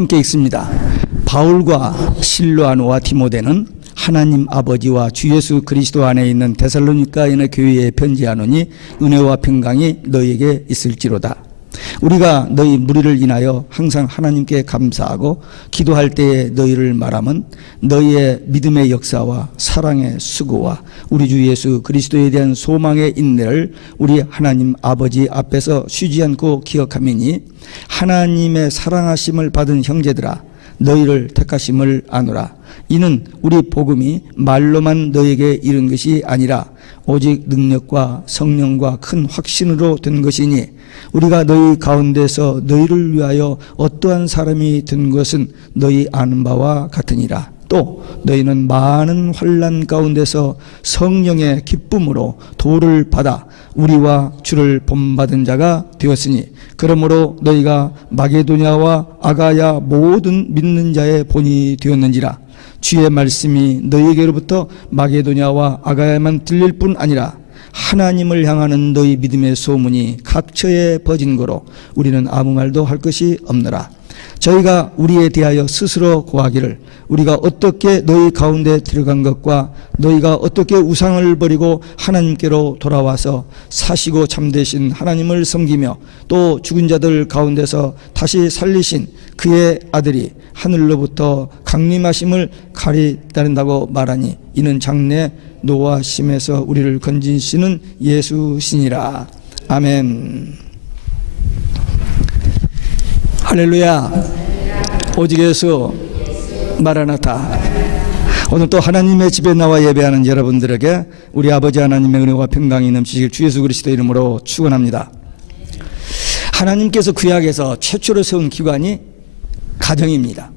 함께 읽습니다. 바울과 실로아노와 디모데는 하나님 아버지와 주 예수 그리스도 안에 있는 데살로니가인의 교회에 편지하노니 은혜와 평강이 너희에게 있을지로다. 우리가 너희 무리를 인하여 항상 하나님께 감사하고 기도할 때에 너희를 말하면 너희의 믿음의 역사와 사랑의 수고와 우리 주 예수 그리스도에 대한 소망의 인내를 우리 하나님 아버지 앞에서 쉬지 않고 기억하미니 하나님의 사랑하심을 받은 형제들아 너희를 택하심을 아노라. 이는 우리 복음이 말로만 너희에게 이른 것이 아니라 오직 능력과 성령과 큰 확신으로 된 것이니 우리가 너희 가운데서 너희를 위하여 어떠한 사람이 된 것은 너희 아는 바와 같으니라. 또 너희는 많은 환난 가운데서 성령의 기쁨으로 도를 받아 우리와 주를 본받은 자가 되었으니 그러므로 너희가 마게도냐와 아가야 모든 믿는 자의 본이 되었는지라. 주의 말씀이 너희에게로부터 마게도냐와 아가야만 들릴 뿐 아니라 하나님을 향하는 너희 믿음의 소문이 각처에 퍼진 거로 우리는 아무 말도 할 것이 없노라. 저희가 우리에 대하여 스스로 고하기를 우리가 어떻게 너희 가운데 들어간 것과 너희가 어떻게 우상을 버리고 하나님께로 돌아와서 사시고 참되신 하나님을 섬기며 또 죽은 자들 가운데서 다시 살리신 그의 아들이 하늘로부터 강림하심을 가리다른다고 말하니 이는 장래 노하심에서 우리를 건지시는 예수시니라. 아멘. 할렐루야. 오직 예수 마라나타. 오늘 또 하나님의 집에 나와 예배하는 여러분들에게 우리 아버지 하나님의 은혜와 평강이 넘치실 주 예수 그리스도 이름으로 축원합니다. 하나님께서 구약에서 최초로 세운 기관이 가정입니다.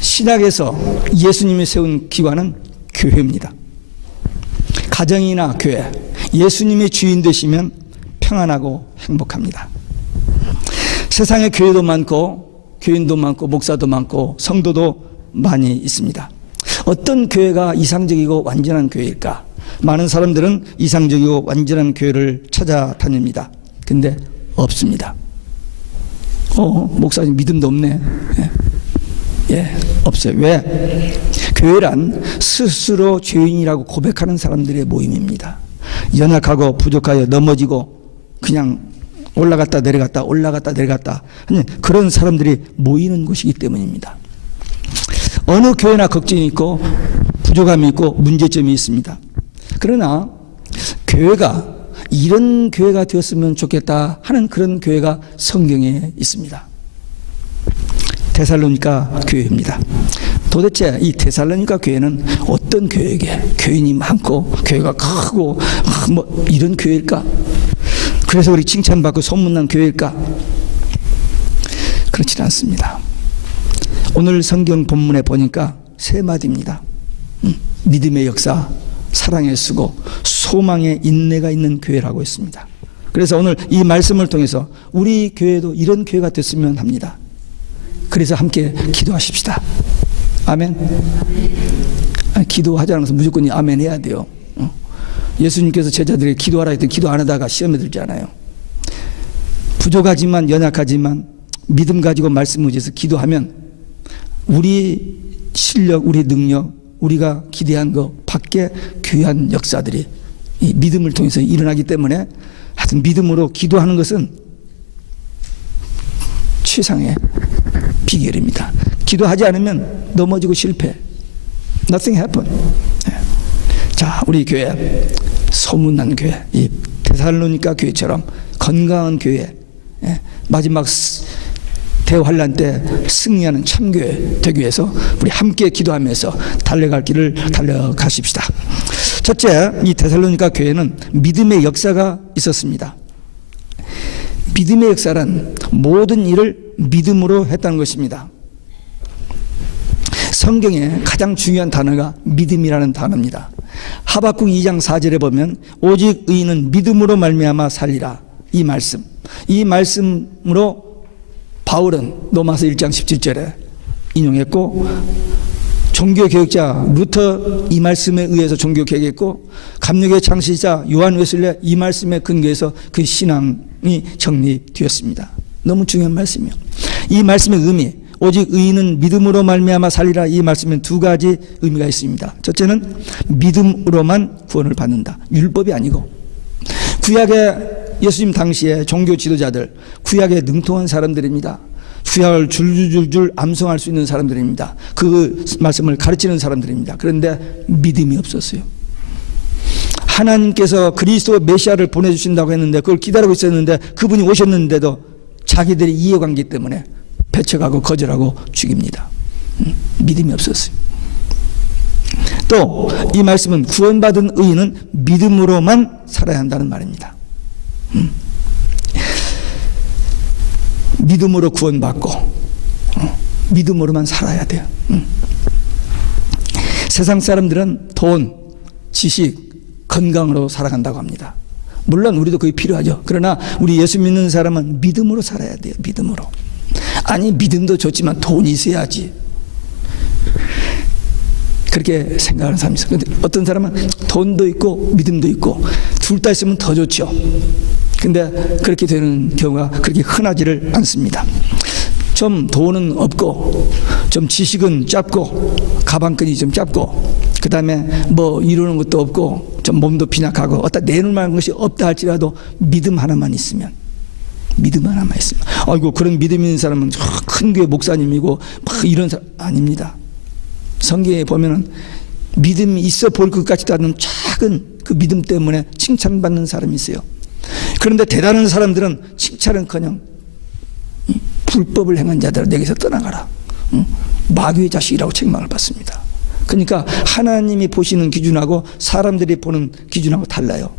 신약에서 예수님이 세운 기관은 교회입니다. 가정이나 교회, 예수님이 주인 되시면 평안하고 행복합니다. 세상에 교회도 많고 교인도 많고 목사도 많고 성도도 많이 있습니다. 어떤 교회가 이상적이고 완전한 교회일까? 많은 사람들은 이상적이고 완전한 교회를 찾아다닙니다. 근데 없습니다. 목사님 믿음도 없네. 예, 없어요. 왜? 교회란 스스로 죄인이라고 고백하는 사람들의 모임입니다. 연약하고 부족하여 넘어지고 그냥 올라갔다 내려갔다 올라갔다 내려갔다 하는 그런 사람들이 모이는 곳이기 때문입니다. 어느 교회나 걱정이 있고 부족함이 있고 문제점이 있습니다. 그러나 교회가 이런 교회가 되었으면 좋겠다 하는 그런 교회가 성경에 있습니다. 데살로니가 교회입니다. 도대체 이 데살로니가 교회는 어떤 교회게? 교인이 많고 교회가 크고 뭐 이런 교회일까? 그래서 우리 칭찬받고 소문난 교회일까? 그렇지 않습니다. 오늘 성경 본문에 보니까 세 마디입니다. 믿음의 역사, 사랑의 수고, 소망의 인내가 있는 교회라고 했습니다. 그래서 오늘 이 말씀을 통해서 우리 교회도 이런 교회가 됐으면 합니다. 그래서 함께 기도하십시다. 아멘. 기도하지 않아서 무조건 아멘 해야 돼요. 예수님께서 제자들에게 기도하라 했더니 기도 안 하다가 시험에 들잖아요. 부족하지만 연약하지만 믿음 가지고 말씀 의지해서 기도하면 우리 실력, 우리 능력, 우리가 기대한 것 밖에 귀한 역사들이 이 믿음을 통해서 일어나기 때문에 하여튼 믿음으로 기도하는 것은 최상의 비결입니다. 기도하지 않으면 넘어지고 실패. Nothing happen. 자, 우리 교회 소문난 교회, 이 데살로니가 교회처럼 건강한 교회, 마지막 대환란 때 승리하는 참교회 되기 위해서 우리 함께 기도하면서 달려갈 길을 달려가십시다. 첫째, 이 데살로니가 교회는 믿음의 역사가 있었습니다. 믿음의 역사란 모든 일을 믿음으로 했다는 것입니다. 성경에 가장 중요한 단어가 믿음이라는 단어입니다. 하박국 2장 4절에 보면 오직 의인은 믿음으로 말미암아 살리라. 이 말씀으로 바울은 로마서 1장 17절에 인용했고 종교개혁자 루터 이 말씀에 의해서 종교개혁했고 감리교의 창시자 요한 웨슬레 이 말씀에 근거해서 그 신앙이 정립되었습니다. 너무 중요한 말씀이요. 이 말씀의 의미, 오직 의인은 믿음으로 말미암아 살리라. 이 말씀엔 두 가지 의미가 있습니다. 첫째는 믿음으로만 구원을 받는다. 율법이 아니고. 구약의 예수님 당시에 종교 지도자들, 구약에 능통한 사람들입니다. 구약을 줄줄줄줄 암송할 수 있는 사람들입니다. 그 말씀을 가르치는 사람들입니다. 그런데 믿음이 없었어요. 하나님께서 그리스도 메시아를 보내주신다고 했는데 그걸 기다리고 있었는데 그분이 오셨는데도 자기들의 이해관계 때문에 배척하고 거절하고 죽입니다. 믿음이 없었어요. 또 이 말씀은 구원받은 의인은 믿음으로만 살아야 한다는 말입니다. 믿음으로 구원받고 믿음으로만 살아야 돼요. 세상 사람들은 돈, 지식, 건강으로 살아간다고 합니다. 물론 우리도 그게 필요하죠. 그러나 우리 예수 믿는 사람은 믿음으로 살아야 돼요. 믿음으로. 아니 믿음도 좋지만 돈이 있어야지. 그렇게 생각하는 사람이 있어요. 그런데 어떤 사람은 돈도 있고 믿음도 있고 둘 다 있으면 더 좋죠. 근데 그렇게 되는 경우가 그렇게 흔하지를 않습니다. 좀 돈은 없고 좀 지식은 짧고 가방끈이 좀 짧고 그 다음에 뭐 이루는 것도 없고 좀 몸도 빈약하고 어디다 내놓을 만한 것이 없다 할지라도 믿음 하나만 있으면 아이고 그런 믿음 있는 사람은 큰 교회 목사님이고 막 이런 사람 아닙니다. 성경에 보면은 믿음이 있어 보일 것 같지도 않은 작은 그 믿음 때문에 칭찬받는 사람이 있어요. 그런데 대단한 사람들은 칭찬은커녕 불법을 행한 자들아 내게서 떠나가라. 마귀의 자식이라고 책망을 받습니다. 그러니까 하나님이 보시는 기준하고 사람들이 보는 기준하고 달라요.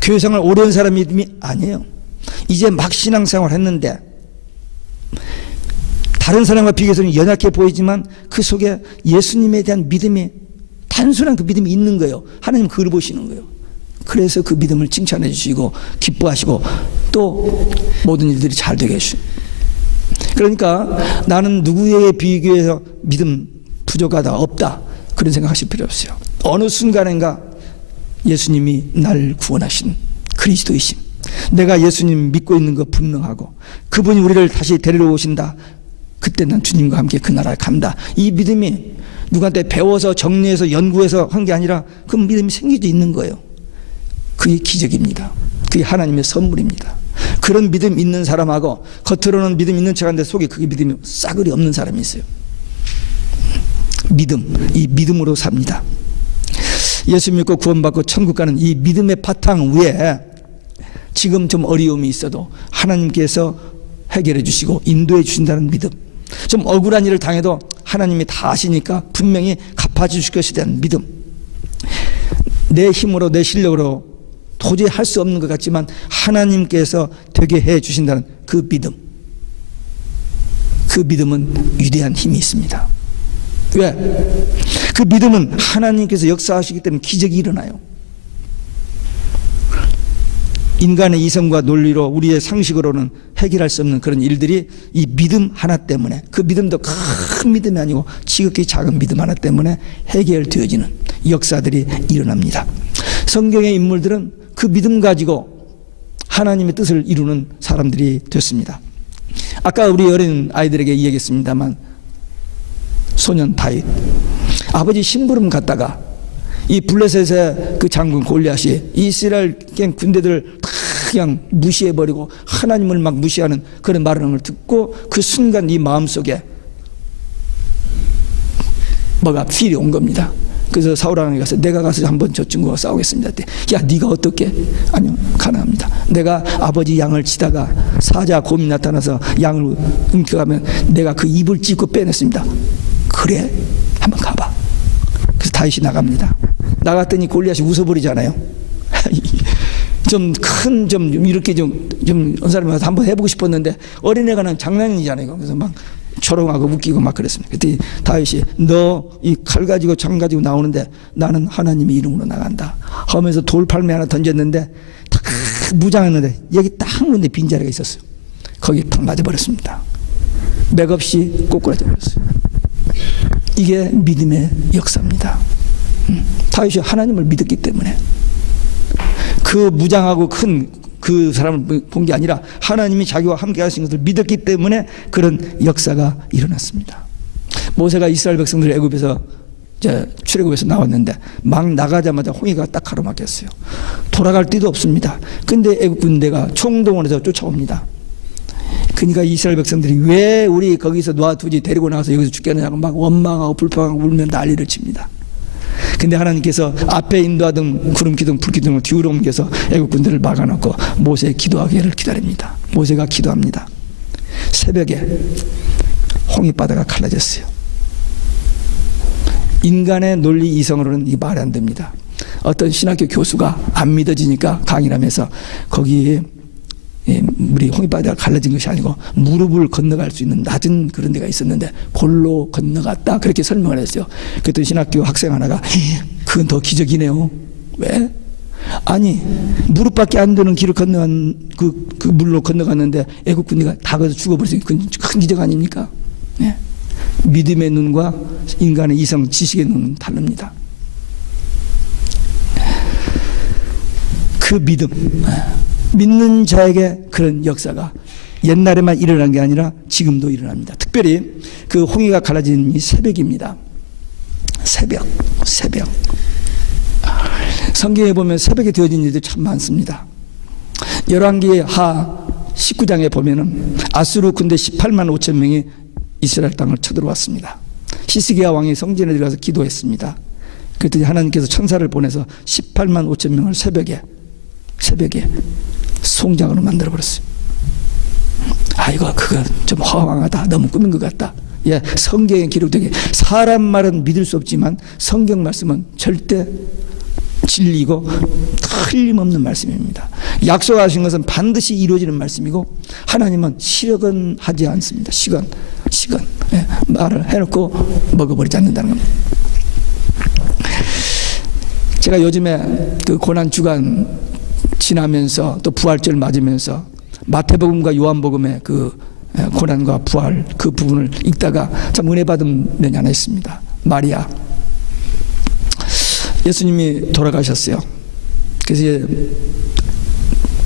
교회생활 오래 한 사람 믿음이 아니에요. 이제 막 신앙생활 했는데 다른 사람과 비교해서는 연약해 보이지만 그 속에 예수님에 대한 믿음이 단순한 그 믿음이 있는 거예요. 하나님 그걸 보시는 거예요. 그래서 그 믿음을 칭찬해 주시고 기뻐하시고 또 모든 일들이 잘 되게 해주시고. 그러니까 나는 누구에게 비교해서 믿음 부족하다 없다 그런 생각하실 필요 없어요. 어느 순간인가 예수님이 날 구원하신 그리스도이심, 내가 예수님 믿고 있는 거 분명하고 그분이 우리를 다시 데리러 오신다. 그때 난 주님과 함께 그 나라에 간다. 이 믿음이 누구한테 배워서 정리해서 연구해서 한 게 아니라 그 믿음이 생기지 있는 거예요. 그게 기적입니다. 그게 하나님의 선물입니다. 그런 믿음 있는 사람하고 겉으로는 믿음 있는 척하는데 속에 그게 믿음이 싸그리 없는 사람이 있어요. 믿음, 이 믿음으로 삽니다. 예수 믿고 구원받고 천국 가는 이 믿음의 바탕 위에 지금 좀 어려움이 있어도 하나님께서 해결해 주시고 인도해 주신다는 믿음, 좀 억울한 일을 당해도 하나님이 다 아시니까 분명히 갚아주실 것에 대한 믿음, 내 힘으로 내 실력으로 도저히 할 수 없는 것 같지만 하나님께서 되게 해 주신다는 그 믿음, 그 믿음은 위대한 힘이 있습니다. 왜? 그 믿음은 하나님께서 역사하시기 때문에 기적이 일어나요. 인간의 이성과 논리로 우리의 상식으로는 해결할 수 없는 그런 일들이 이 믿음 하나 때문에, 그 믿음도 큰 믿음이 아니고 지극히 작은 믿음 하나 때문에 해결되어지는 역사들이 일어납니다. 성경의 인물들은 그 믿음 가지고 하나님의 뜻을 이루는 사람들이 됐습니다. 아까 우리 어린 아이들에게 이야기했습니다만 소년 다윗, 아버지 심부름 갔다가 이 블레셋의 그 장군 골리앗이 이스라엘 군대들을 다 그냥 무시해버리고 하나님을 막 무시하는 그런 말하는 걸 듣고 그 순간 이 마음속에 뭐가 필이 온 겁니다. 그래서 사울 왕에게 가서 내가 가서 한번 저 친구와 싸우겠습니다. 야 네가 어떻게? 아니요, 가능합니다. 내가 아버지 양을 치다가 사자 곰이 나타나서 양을 훔쳐가면 내가 그 입을 찢고 빼냈습니다. 그래? 한번 가봐. 그래서 다윗이 나갑니다. 나갔더니 골리앗이 웃어버리잖아요. 좀 큰 좀 이렇게 좀 어느 사람이 와서 한번 해보고 싶었는데 어린애가 장난이잖아요. 그래서 막 조롱하고 웃기고 막 그랬습니다. 그때 다윗이 너 이 칼 가지고 창 가지고 나오는데 나는 하나님의 이름으로 나간다 하면서 돌팔매 하나 던졌는데 다 무장했는데 여기 딱 문에 빈자리가 있었어요. 거기 팍 맞아버렸습니다. 맥없이 꼬꾸라져 버렸어요. 이게 믿음의 역사입니다. 다윗이 하나님을 믿었기 때문에 그 무장하고 큰 그 사람을 본 게 아니라 하나님이 자기와 함께 하신 것을 믿었기 때문에 그런 역사가 일어났습니다. 모세가 이스라엘 백성들을 애굽에서 출애굽에서 나왔는데 막 나가자마자 홍해가 딱 가로막혔어요. 돌아갈 데도 없습니다. 근데 애굽 군대가 총동원해서 쫓아옵니다. 그러니까 이스라엘 백성들이 왜 우리 거기서 놔두지 데리고 나가서 여기서 죽겠느냐고 막 원망하고 불평하고 울며 난리를 칩니다. 근데 하나님께서 앞에 인도하던 구름 기둥 불 기둥을 뒤로 옮겨서 애굽 군대를 막아놓고 모세의 기도하기를 기다립니다. 모세가 기도합니다. 새벽에 홍해바다가 갈라졌어요. 인간의 논리 이성으로는 이 말이 안 됩니다. 어떤 신학교 교수가 안 믿어지니까 강의를 하면서 거기에 물이 홍해바다가 갈라진 것이 아니고 무릎을 건너갈 수 있는 낮은 그런 데가 있었는데 골로 건너갔다 그렇게 설명을 했어요. 그랬더니 신학교 학생 하나가 그건 더 기적이네요. 왜? 아니 무릎밖에 안 되는 길을 건너간 그 물로 건너갔는데 애국 군대가 다 거기서 죽어버렸으니 그건 큰 기적 아닙니까? 네. 믿음의 눈과 인간의 이성 지식의 눈은 다릅니다. 그 믿음, 믿는 자에게 그런 역사가 옛날에만 일어난 게 아니라 지금도 일어납니다. 특별히 그 홍해가 갈라진 이 새벽입니다. 새벽. 성경에 보면 새벽에 되어진 일들이 참 많습니다. 열왕기 하 19장에 보면은 아수르 군대 18만 5천 명이 이스라엘 땅을 쳐들어왔습니다. 히스기야 왕이 성전에 들어가서 기도했습니다. 그랬더니 하나님께서 천사를 보내서 18만 5천 명을 새벽에 송장으로 만들어버렸어요. 이거 그거 좀 허황하다. 너무 꾸민 것 같다. 예, 성경에 기록되게 사람 말은 믿을 수 없지만 성경 말씀은 절대 진리고 틀림없는 말씀입니다. 약속하신 것은 반드시 이루어지는 말씀이고 하나님은 시력은 하지 않습니다. 시간 예, 말을 해놓고 먹어버리지 않는다는 겁니다. 제가 요즘에 그 고난주간 지나면서 또 부활절 맞으면서 마태복음과 요한복음의 그 고난과 부활 그 부분을 읽다가 참 은혜 받은 면이 하나 있습니다. 마리아 예수님이 돌아가셨어요. 그래서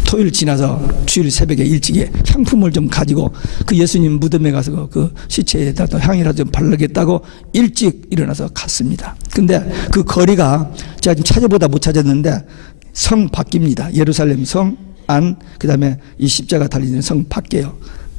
토요일 지나서 주일 새벽에 일찍에 향품을 좀 가지고 그 예수님 무덤에 가서 그 시체에다 향이라도 좀 바르겠다고 일찍 일어나서 갔습니다. 근데 그 거리가 제가 지금 찾아보다 못 찾았는데 성 밖입니다. 예루살렘 성 안, 그 다음에 이 십자가 달리는 성 밖에요.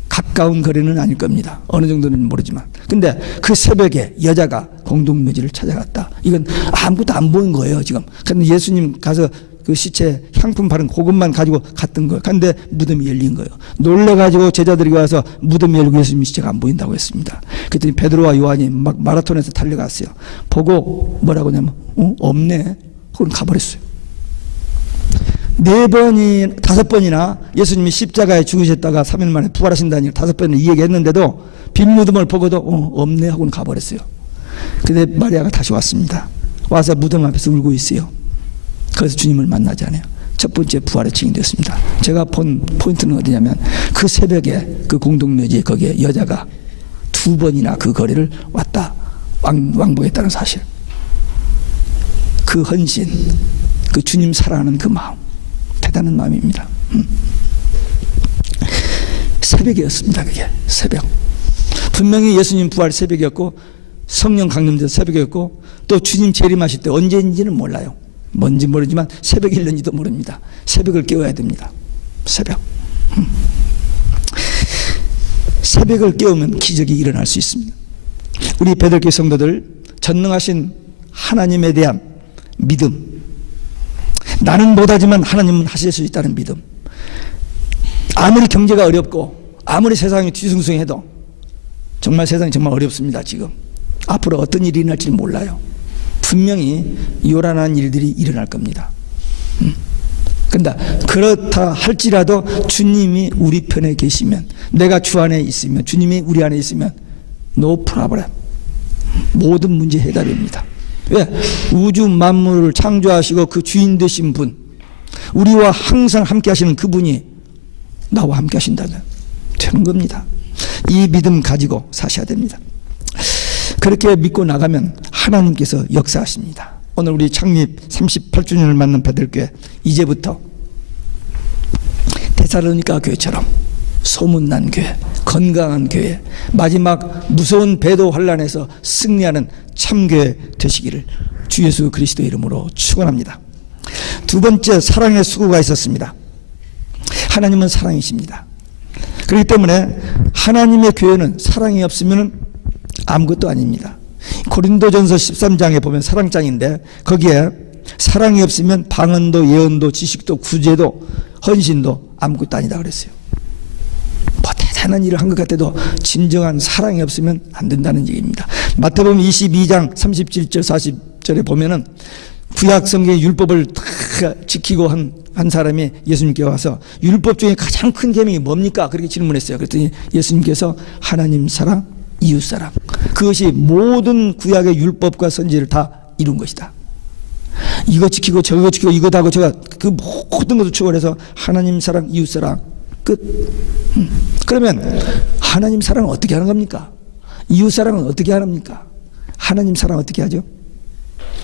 가까운 거리는 아닐 겁니다. 어느 정도는 모르지만. 근데 그 새벽에 여자가 공동묘지를 찾아갔다. 이건 아무것도 안 보인 거예요, 지금. 근데 예수님 가서 그 시체 향품 바른 그것만 가지고 갔던 거예요. 근데 무덤이 열린 거예요. 놀래가지고 제자들이 와서 무덤이 열리고 예수님 시체가 안 보인다고 했습니다. 그랬더니 베드로와 요한이 막 마라톤에서 달려갔어요. 보고 뭐라고 하냐면, 없네. 그건 가버렸어요. 5번이나 예수님이 십자가에 죽으셨다가 3일 만에 부활하신다니 5번을 이야기했는데도 빈 무덤을 보고도 없네 하고는 가버렸어요. 근데 마리아가 다시 왔습니다. 와서 무덤 앞에서 울고 있어요. 그래서 주님을 만나지 않아요. 첫 번째 부활의 증인이 됐습니다. 제가 본 포인트는 어디냐면 그 새벽에 그 공동묘지에 거기에 여자가 2번이나 그 거리를 왔다 왕복했다는 사실. 그 헌신, 그 주님 사랑하는 그 마음, 대단한 마음입니다. 새벽이었습니다. 그게 새벽. 분명히 예수님 부활 새벽이었고 성령 강림제 새벽이었고 또 주님 재림하실 때 언제인지는 몰라요. 뭔지 모르지만 새벽일는지도 모릅니다. 새벽을 깨워야 됩니다. 새벽. 새벽을 깨우면 기적이 일어날 수 있습니다. 우리 베들교 성도들 전능하신 하나님에 대한 믿음, 나는 못하지만 하나님은 하실 수 있다는 믿음. 아무리 경제가 어렵고 아무리 세상이 뒤숭숭해도 정말 세상이 정말 어렵습니다. 지금 앞으로 어떤 일이 일어날지 몰라요. 분명히 요란한 일들이 일어날 겁니다. 근데 그렇다 할지라도 주님이 우리 편에 계시면, 내가 주 안에 있으면, 주님이 우리 안에 있으면 no problem. 모든 문제 해답입니다. 왜? 우주 만물을 창조하시고 그 주인 되신 분, 우리와 항상 함께 하시는 그분이 나와 함께 하신다면 되는 겁니다. 이 믿음 가지고 사셔야 됩니다. 그렇게 믿고 나가면 하나님께서 역사하십니다. 오늘 우리 창립 38주년을 맞는 베들교회 이제부터 데살로니가 교회처럼 소문난 교회, 건강한 교회, 마지막 무서운 배도 환란에서 승리하는 참교회 되시기를 주 예수 그리스도 이름으로 축원합니다. 두 번째, 사랑의 수고가 있었습니다. 하나님은 사랑이십니다. 그렇기 때문에 하나님의 교회는 사랑이 없으면 아무것도 아닙니다. 고린도전서 13장에 보면 사랑장인데 거기에 사랑이 없으면 방언도 예언도 지식도 구제도 헌신도 아무것도 아니다 그랬어요. 뭐 대단한 일을 한 것 같아도 진정한 사랑이 없으면 안 된다는 얘기입니다. 마태복음 22장 37절 40절에 보면은 구약 성경의 율법을 다 지키고 한 사람이 예수님께 와서 율법 중에 가장 큰 계명이 뭡니까? 그렇게 질문했어요. 그랬더니 예수님께서 하나님 사랑, 이웃 사랑, 그것이 모든 구약의 율법과 선지를 다 이룬 것이다. 이거 지키고 저거 지키고 이거 하고 저거 그 모든 것을 초월해서 하나님 사랑, 이웃 사랑 끝. 그러면 하나님 사랑은 어떻게 하는 겁니까? 이웃 사랑은 어떻게 합니까? 하나님 사랑 어떻게 하죠?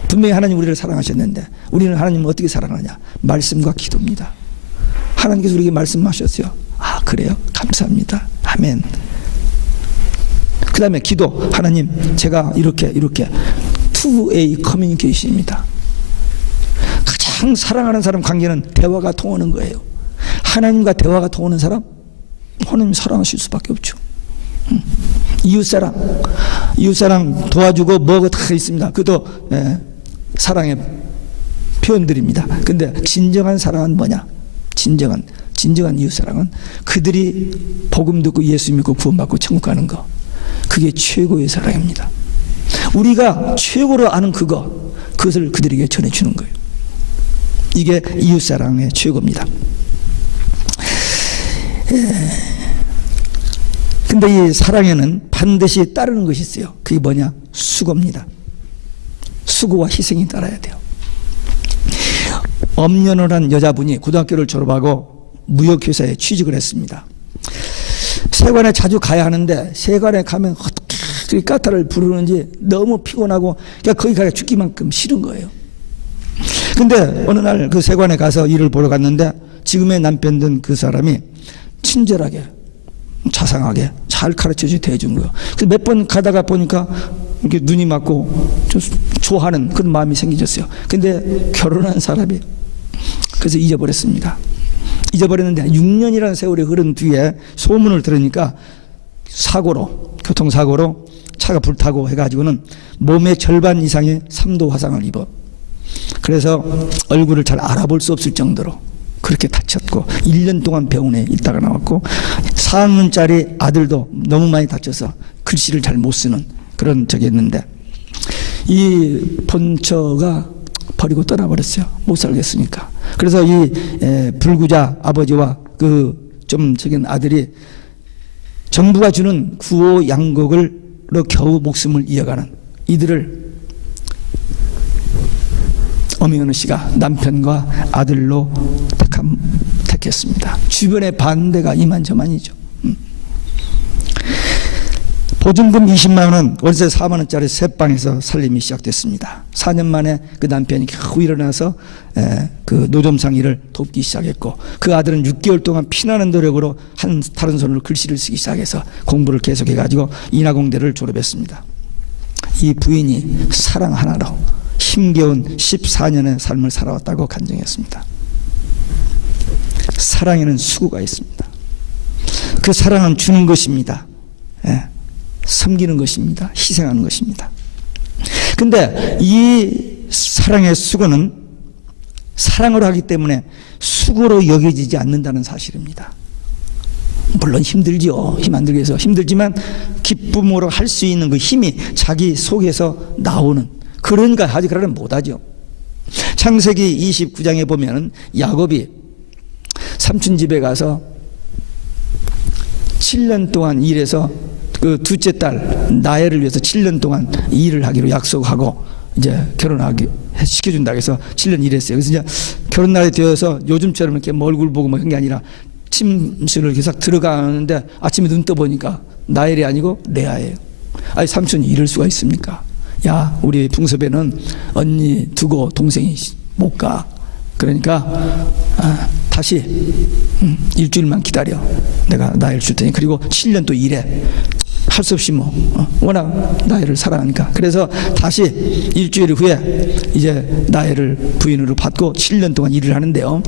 분명히 하나님 우리를 사랑하셨는데 우리는 하나님을 어떻게 사랑하냐? 말씀과 기도입니다. 하나님께서 우리에게 말씀하셨어요. 아, 그래요? 감사합니다. 아멘. 그 다음에 기도. 하나님, 제가 이렇게 two-way communication입니다. 가장 사랑하는 사람 관계는 대화가 통하는 거예요. 하나님과 대화가 통하는 사람, 하나님 사랑하실 수밖에 없죠. 이웃사랑 도와주고 뭐가 다 있습니다. 그것도 사랑의 표현들입니다. 근데 진정한 사랑은 뭐냐? 진정한 이웃사랑은 그들이 복음 듣고 예수 믿고 구원받고 천국 가는 거, 그게 최고의 사랑입니다. 우리가 최고로 아는 그것을 그들에게 전해주는 거예요. 이게 이웃사랑의 최고입니다. 근데 이 사랑에는 반드시 따르는 것이 있어요. 그게 뭐냐? 수고입니다. 수고와 희생이 따라야 돼요. 엄연을 한 여자분이 고등학교를 졸업하고 무역회사에 취직을 했습니다. 세관에 자주 가야 하는데 세관에 가면 어떻게 까타를 부르는지 너무 피곤하고 그냥 거기 가기 죽기만큼 싫은 거예요. 근데 어느 날 그 세관에 가서 일을 보러 갔는데 지금의 남편 된 그 사람이 친절하게 자상하게 잘 가르쳐주고 대해준 거예요. 그래서 몇 번 가다가 보니까 이렇게 눈이 맞고 좀 좋아하는 그런 마음이 생기졌어요. 근데 결혼한 사람이 그래서 잊어버렸습니다. 잊어버렸는데 6년이라는 세월이 흐른 뒤에 소문을 들으니까 교통사고로 차가 불타고 해가지고는 몸의 절반 이상의 3도 화상을 입어. 그래서 얼굴을 잘 알아볼 수 없을 정도로 그렇게 다쳤고 1년 동안 병원에 있다가 나왔고 4학년짜리 아들도 너무 많이 다쳐서 글씨를 잘 못 쓰는 그런 적이 있는데 이 본처가 버리고 떠나버렸어요. 못 살겠으니까. 그래서 이 불구자 아버지와 그 좀 적인 아들이 정부가 주는 구호 양곡으로 겨우 목숨을 이어가는 이들을 어미은우 씨가 남편과 아들로 택했습니다. 주변의 반대가 이만저만이죠. 보증금 20만 원, 월세 4만 원짜리 새 방에서 살림이 시작됐습니다. 4년 만에 그 남편이 겨우 일어나서 그 노점상 일을 돕기 시작했고 그 아들은 6개월 동안 피나는 노력으로 다른 손으로 글씨를 쓰기 시작해서 공부를 계속해가지고 인하공대를 졸업했습니다. 이 부인이 사랑 하나로 힘겨운 14년의 삶을 살아왔다고 간증했습니다. 사랑에는 수고가 있습니다. 그 사랑은 주는 것입니다. 섬기는 것입니다. 희생하는 것입니다. 근데 이 사랑의 수고는 사랑으로 하기 때문에 수고로 여겨지지 않는다는 사실입니다. 물론 힘들죠. 힘 안 들게 해서 힘들지만 기쁨으로 할 수 있는 그 힘이 자기 속에서 나오는, 그러니까 아직 그러면 못하죠. 창세기 29장에 보면 야곱이 삼촌 집에 가서 7년 동안 일해서 그 둘째 딸 나엘을 위해서 7년 동안 일을 하기로 약속하고 이제 결혼하기 시켜준다고 해서 7년 일했어요. 그래서 이제 결혼 날이 되어서 요즘처럼 이렇게 얼굴 보고 뭐 한 게 아니라 침실을 계속 들어가는데 아침에 눈 떠보니까 나엘이 아니고 레아예요. 아니 삼촌이 이럴 수가 있습니까? 야, 우리 풍섭에는 언니 두고 동생이 못 가. 그러니까 다시 일주일만 기다려. 내가 나이를 줄 테니. 그리고 7년 또 일해. 할 수 없이 워낙 나이를 사랑하니까. 그래서 다시 일주일 후에 이제 나이를 부인으로 받고 7년 동안 일을 하는데요.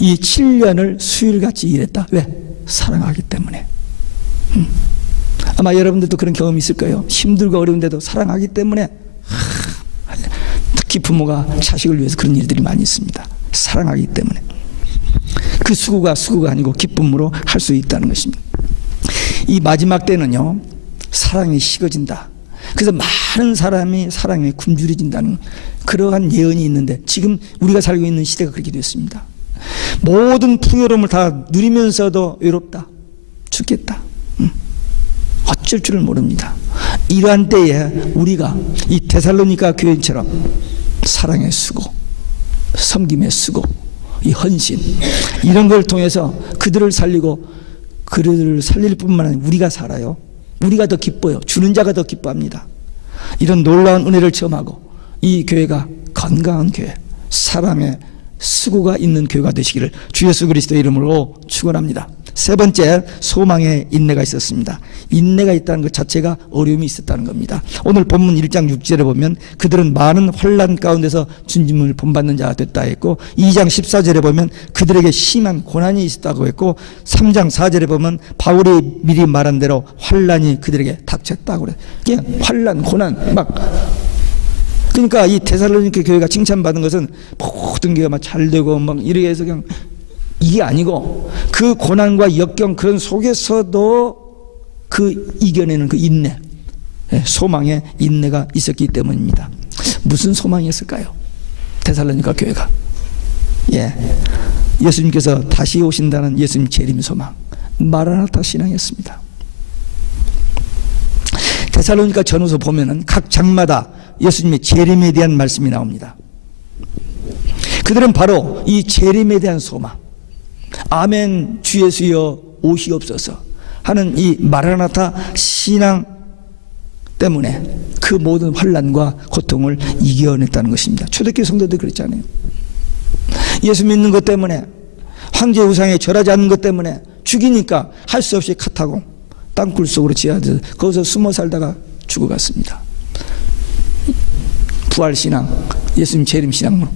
이 7년을 수일같이 일했다. 왜? 사랑하기 때문에. 아마 여러분들도 그런 경험이 있을 거예요. 힘들고 어려운데도 사랑하기 때문에. 특히 부모가 자식을 위해서 그런 일들이 많이 있습니다. 사랑하기 때문에. 그 수고가 아니고 기쁨으로 할 수 있다는 것입니다. 이 마지막 때는요, 사랑이 식어진다. 그래서 많은 사람이 사랑에 굶주려진다는 그러한 예언이 있는데, 지금 우리가 살고 있는 시대가 그렇게 됐습니다. 모든 풍요로움을 다 누리면서도 외롭다, 죽겠다, 어쩔 줄을 모릅니다. 이러한 때에 우리가 이 데살로니가 교인처럼 사랑의 수고, 섬김의 수고, 이 헌신, 이런 걸 통해서 그들을 살리고, 그들을 살릴 뿐만 아니라 우리가 살아요. 우리가 더 기뻐요. 주는 자가 더 기뻐합니다. 이런 놀라운 은혜를 체험하고 이 교회가 건강한 교회, 사랑의 수고가 있는 교회가 되시기를 주 예수 그리스도의 이름으로 축원합니다. 세 번째, 소망의 인내가 있었습니다. 인내가 있다는 것 자체가 어려움이 있었다는 겁니다. 오늘 본문 1장 6절에 보면 그들은 많은 환난 가운데서 주님을 본받는 자가 됐다 했고, 2장 14절에 보면 그들에게 심한 고난이 있었다고 했고, 3장 4절에 보면 바울이 미리 말한 대로 환난이 그들에게 닥쳤다고 그래요. 그냥 환난, 고난 막. 그러니까 이 데살로니가 교회가 칭찬받은 것은 모든 게 막 잘 되고 막 이렇게 해서 그냥 이게 아니고, 그 고난과 역경 그런 속에서도 그 이겨내는 그 인내, 소망의 인내가 있었기 때문입니다. 무슨 소망이었을까요? 데살로니가 교회가 예수님께서 다시 오신다는 예수님 재림 소망, 마라나타 신앙이었습니다. 데살로니가 전후서 보면은 각 장마다 예수님의 재림에 대한 말씀이 나옵니다. 그들은 바로 이 재림에 대한 소망, 아멘 주 예수여 오시옵소서 하는 이 마라나타 신앙 때문에 그 모든 환난과 고통을 이겨냈다는 것입니다. 초대교회 성도들 그랬잖아요. 예수 믿는 것 때문에, 황제 우상에 절하지 않는 것 때문에 죽이니까 할 수 없이 카타공 땅굴 속으로 지하들어 거기서 숨어 살다가 죽어갔습니다. 부활신앙, 예수님 재림신앙으로.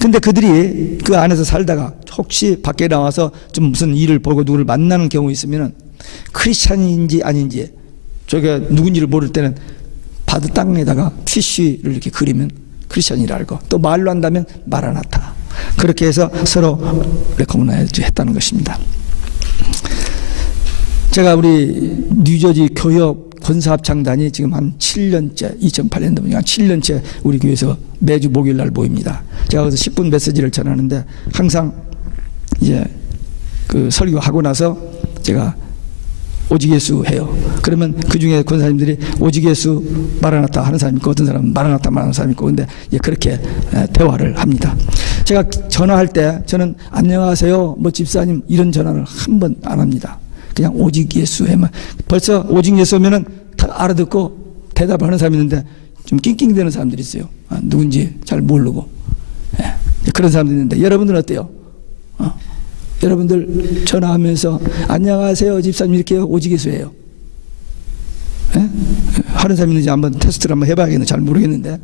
근데 그들이 그 안에서 살다가 혹시 밖에 나와서 좀 무슨 일을 보고 누구를 만나는 경우 있으면 크리스찬인지 아닌지 저게 누군지를 모를 때는 바드 땅에다가 티슈를 이렇게 그리면 크리스찬이라 알고, 또 말로 한다면 마라나타, 그렇게 해서 서로 레코멘드 했다는 것입니다. 제가 우리 뉴저지 교역 권사합창단이 지금 한 7년째, 2008년도면 한 7년째 우리 교회에서 매주 목요일 날 모입니다. 제가 거기서 10분 메시지를 전하는데 항상 이제 그 설교하고 나서 제가 오직 예수 해요. 그러면 그 중에 권사님들이 오직 예수 마라나타 하는 사람이 있고, 어떤 사람은 마라나타 말하는 사람이 있고, 근데 그렇게 대화를 합니다. 제가 전화할 때 저는 안녕하세요, 집사님 이런 전화를 한 번 안 합니다. 그냥 오직 예수 해만. 벌써 오직 예수 하면은 다 알아듣고 대답하는 사람이 있는데 좀 낑낑대는 사람들이 있어요. 누군지 잘 모르고. 그런 사람들이 있는데 여러분들은 어때요? 여러분들 전화하면서 안녕하세요 집사님 이렇게 오직 예수예요? 하는 사람이 있는지 한번 테스트를 한번 해봐야겠는데 잘 모르겠는데,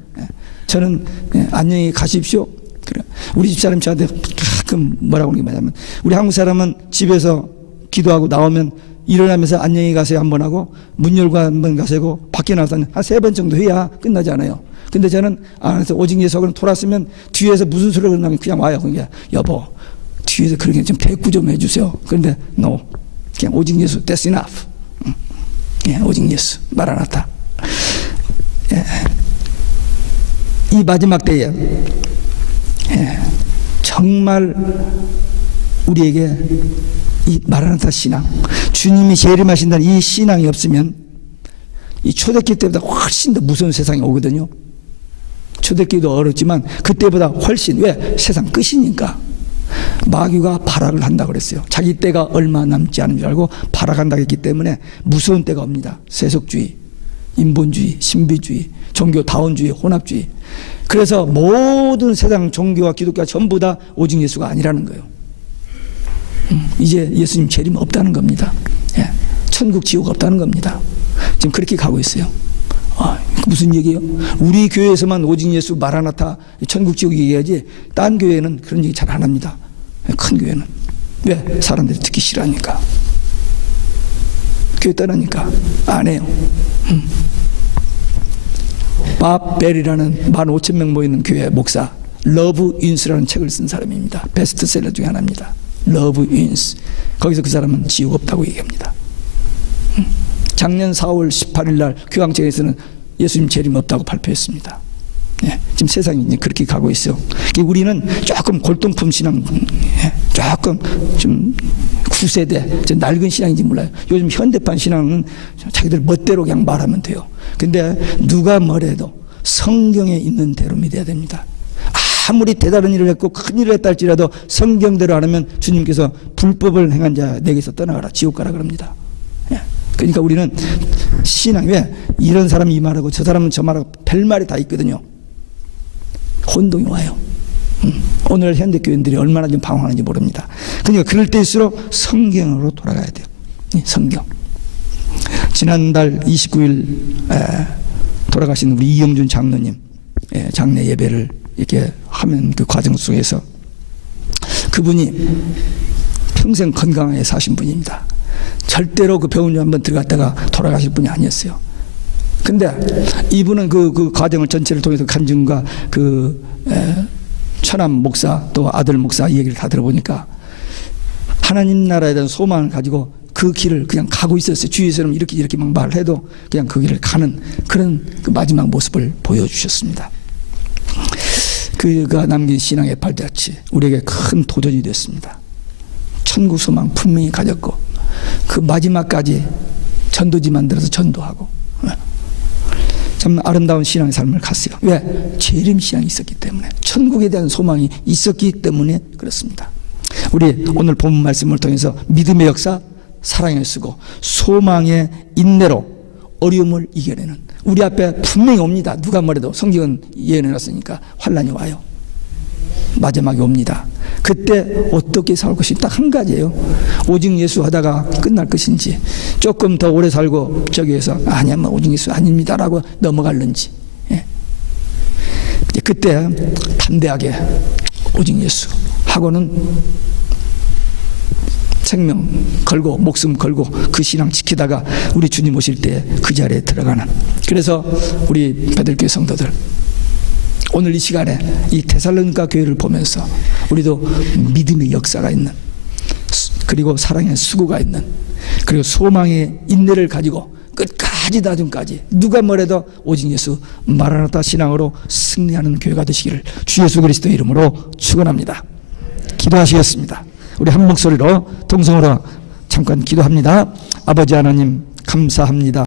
저는 안녕히 가십시오. 그래. 우리 집사람 저한테 가끔 뭐라고 하는 게 뭐냐면, 우리 한국 사람은 집에서 기도하고 나오면 일어나면서 안녕히 가세요 한번 하고, 문 열고 한번 가세요, 밖에 나와서 한 3번 정도 해야 끝나지 않아요. 근데 저는 안에서 오직 예수하고는 돌았으면 뒤에서 무슨 소리가 나면 그냥 와요. 그러니까 여보 뒤에서 그렇게 좀 대꾸 좀 해주세요. 그런데 no, 그냥 오직 예수, that's enough. 오직 예수 마라나타. 이 마지막 때에 정말 우리에게 이 마라나타 신앙, 주님이 재림하신다는 이 신앙이 없으면 이 초대기 때보다 훨씬 더 무서운 세상이 오거든요. 초대기도 어렵지만 그때보다 훨씬, 왜? 세상 끝이니까. 마귀가 발악을 한다고 그랬어요. 자기 때가 얼마 남지 않은 줄 알고 발악한다고 했기 때문에 무서운 때가 옵니다. 세속주의, 인본주의, 신비주의, 종교다원주의, 혼합주의. 그래서 모든 세상 종교와 기독교가 전부 다 오직 예수가 아니라는 거예요. 이제 예수님 재림 없다는 겁니다. 예. 천국 지옥 없다는 겁니다. 지금 그렇게 가고 있어요. 무슨 얘기예요? 우리 교회에서만 오직 예수 마라나타 천국 지옥 얘기하지 딴 교회는 그런 얘기 잘 안 합니다. 큰 교회는. 왜? 사람들이 듣기 싫어하니까. 교회 떠나니까 안 해요. 밥 벨이라는 15,000명 모이는 교회 목사 러브 윈스라는 책을 쓴 사람입니다. 베스트셀러 중에 하나입니다. 러브 윈스. 거기서 그 사람은 지옥 없다고 얘기합니다. 작년 4월 18일 날 교황청에서는 예수님 재림 없다고 발표했습니다. 예, 지금 세상이 이제 그렇게 가고 있어요. 우리는 조금 골동품 신앙, 조금 좀 구세대, 좀 낡은 신앙인지 몰라요. 요즘 현대판 신앙은 자기들 멋대로 그냥 말하면 돼요. 근데 누가 뭐래도 성경에 있는 대로 믿어야 됩니다. 아무리 대단한 일을 했고 큰 일을 했다 할지라도 성경대로 안 하면 주님께서 불법을 행한 자 내게서 떠나가라, 지옥 가라 그럽니다. 그러니까 우리는 신앙, 왜? 이런 사람이 이 말하고 저 사람은 저 말하고 별말이 다 있거든요. 혼동이 와요. 오늘 현대교인들이 얼마나 좀 방황하는지 모릅니다. 그러니까 그럴 때일수록 성경으로 돌아가야 돼요. 성경. 지난달 29일 돌아가신 우리 이영준 장로님 장례 예배를 이렇게 하면 그 과정 속에서 그분이 평생 건강하게 사신 분입니다. 절대로 그 병원에 한번 들어갔다가 돌아가실 분이 아니었어요. 근데 이분은 그 과정을 전체를 통해서 간증과 천암 목사 또 아들 목사 이 얘기를 다 들어보니까 하나님 나라에 대한 소망을 가지고 그 길을 그냥 가고 있었어요. 주위에서는 이렇게 막 말을 해도 그냥 그 길을 가는 그런 그 마지막 모습을 보여주셨습니다. 그가 남긴 신앙의 발자취 우리에게 큰 도전이 됐습니다. 천국 소망 분명히 가졌고 그 마지막까지 전도지 만들어서 전도하고 참 아름다운 신앙의 삶을 갔어요. 왜? 재림 신앙이 있었기 때문에, 천국에 대한 소망이 있었기 때문에 그렇습니다. 우리 오늘 본문 말씀을 통해서 믿음의 역사, 사랑의 수고, 소망의 인내로 어려움을 이겨내는, 우리 앞에 분명히 옵니다. 누가 뭐래도 성경은 예언해놨으니까 환난이 와요. 마지막에 옵니다. 그때 어떻게 살 것이 딱 한 가지예요. 오직 예수 하다가 끝날 것인지, 조금 더 오래 살고 저기에서 아니야 뭐 오직 예수 아닙니다라고 넘어갈는지. 그때 담대하게 오직 예수 하고는 생명 걸고 목숨 걸고 그 신앙 지키다가 우리 주님 오실 때 그 자리에 들어가는. 그래서 우리 베들교회 성도들 오늘 이 시간에 이 데살로니가 교회를 보면서 우리도 믿음의 역사가 있는, 그리고 사랑의 수고가 있는, 그리고 소망의 인내를 가지고 끝까지 나중까지 누가 뭐래도 오직 예수 마라나타 신앙으로 승리하는 교회가 되시기를 주 예수 그리스도의 이름으로 축원합니다. 기도하시겠습니다. 우리 한 목소리로 통성으로 잠깐 기도합니다. 아버지 하나님 감사합니다.